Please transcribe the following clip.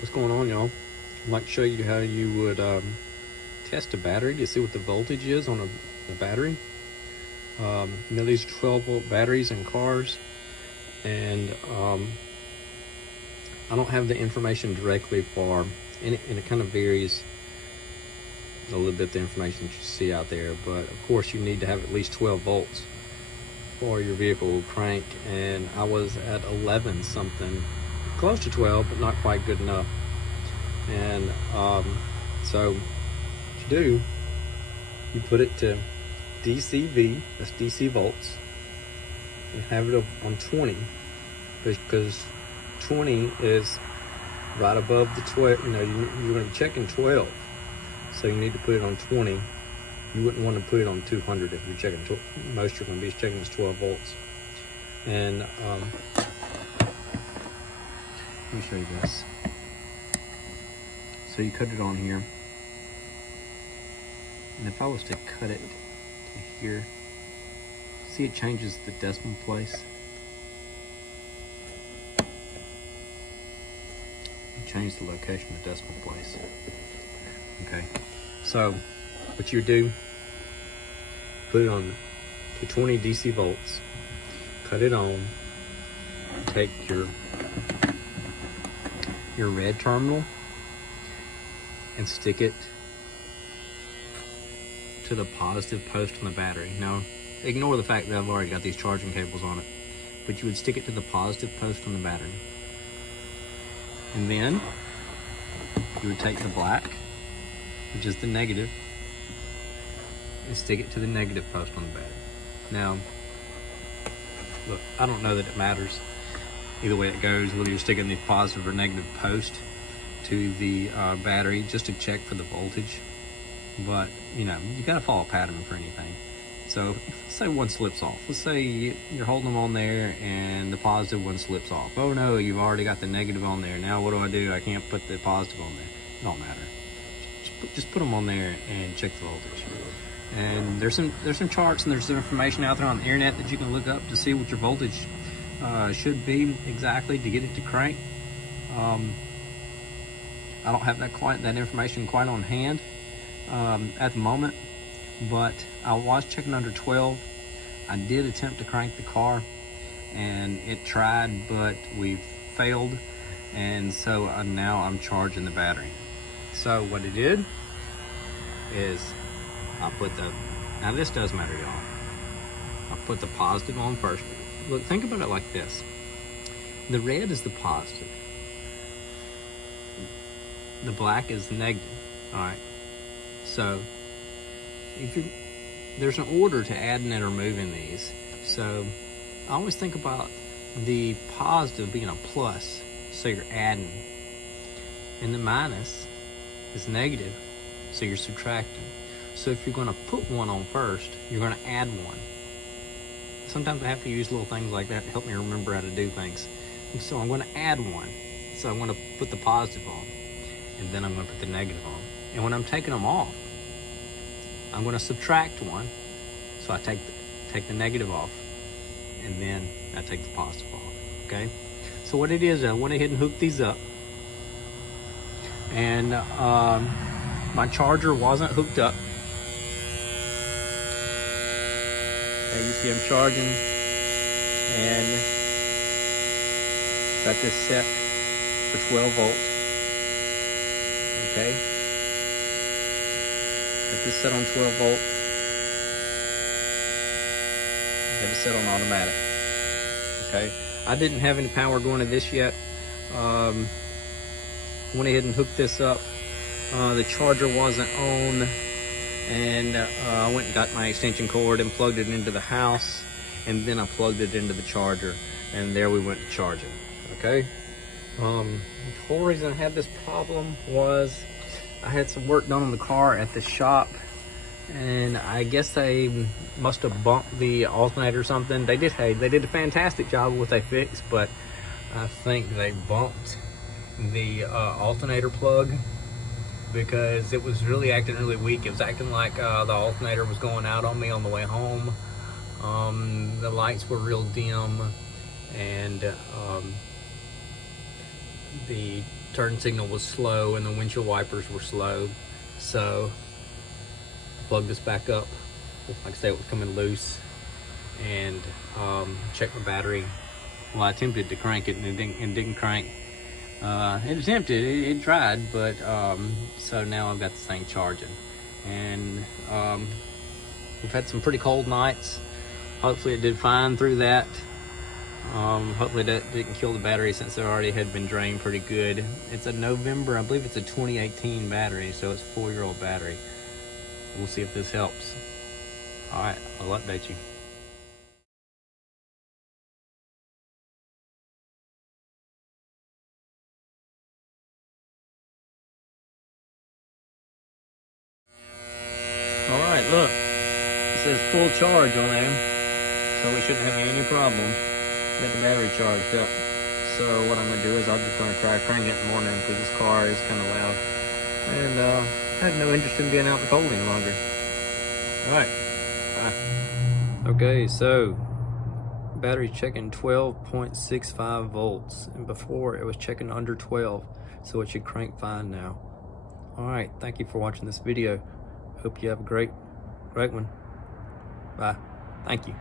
What's going on, y'all? I'd like to show you how you would test a battery to see what the voltage is on a battery. These are 12-volt batteries in cars, and I don't have the information directly for, and it kind of varies a little bit, the information that you see out there, but of course you need to have at least 12 volts for your vehicle crank, and I was at 11 something, close to 12, but not quite good enough. And so what you do, you put it to DCV, that's DC volts, and have it on 20, because 20 is right above the 12. You're going to be checking 12, so you need to put it on 20. You wouldn't want to put it on 200 if you're checking 12. Most you're going to be checking is 12 volts. And let me show you this. So you cut it on here, and if I was to cut it to here, see it changes the decimal place. You change the location of the decimal place. Okay, so what you do, put it on to 20 DC volts, cut it on, take your red terminal and stick it to the positive post on the battery. Now, ignore the fact that I've already got these charging cables on it, but you would stick it to the positive post on the battery. And then you would take the black, which is the negative, and stick it to the negative post on the battery. Now, look, I don't know that it matters either way it goes, whether you're sticking the positive or negative post to the battery, just to check for the voltage. But you gotta follow a pattern for anything. So let's say one slips off. Let's say you're holding them on there and the positive one slips off. Oh no, you've already got the negative on there. Now what do? I can't put the positive on there. It don't matter. Just put them on there and check the voltage. And there's some charts and there's some information out there on the internet that you can look up to see what your voltage should be exactly to get it to crank. I don't have that information quite on hand at the moment, but I was checking under 12. I did attempt to crank the car, and it tried, but we failed, and so now I'm charging the battery. So what it did is I put now this does matter, y'all. I put the positive on first. Look, think about it like this. The red is the positive. The black is negative, all right? So there's an order to adding and removing these. So I always think about the positive being a plus, so you're adding. And the minus is negative, so you're subtracting. So if you're gonna put one on first, you're gonna add one. Sometimes I have to use little things like that to help me remember how to do things. And so I'm gonna add one. So I'm gonna put the positive on, and then I'm gonna put the negative on. And when I'm taking them off, I'm gonna subtract one. So I take the negative off, and then I take the positive off, okay? So what it is, I went ahead and hooked these up, and my charger wasn't hooked up. Okay, you see I'm charging, and got this set for 12 volts. Okay, got this set on 12 volts. Have it set on automatic. Okay, I didn't have any power going to this yet. Went ahead and hooked this up. The charger wasn't on, and I went and got my extension cord and plugged it into the house, and then I plugged it into the charger, and there we went to charging. Okay. The whole reason I had this problem was I had some work done on the car at the shop, and I guess they must have bumped the alternator or something. They did a fantastic job with what they fixed, but I think they bumped the alternator plug, because it was really acting really weak. It was acting like the alternator was going out on me on the way home. The lights were real dim, and the turn signal was slow and the windshield wipers were slow. So plug this back up. Like I say, it was coming loose, and check my battery. Well, I attempted to crank it and it didn't crank. It attempted, it tried, but so now I've got this thing charging, and we've had some pretty cold nights. Hopefully it did fine through that. Hopefully that didn't kill the battery, since it already had been drained pretty good. It's a November, I believe it's a 2018 battery, so it's a 4-year-old battery. We'll see if this helps. All right, I'll update you. All right, look, it says full charge on there, so we shouldn't have any problems. Got the battery charged up. So what I'm gonna do is I'm just gonna try cranking it in the morning, because this car is kind of loud, and I have no interest in being out in the cold any longer. All right, bye. Okay, so battery checking 12.65 volts, and before it was checking under 12, so it should crank fine now. All right, thank you for watching this video. Hope you have a great one. Bye. Thank you.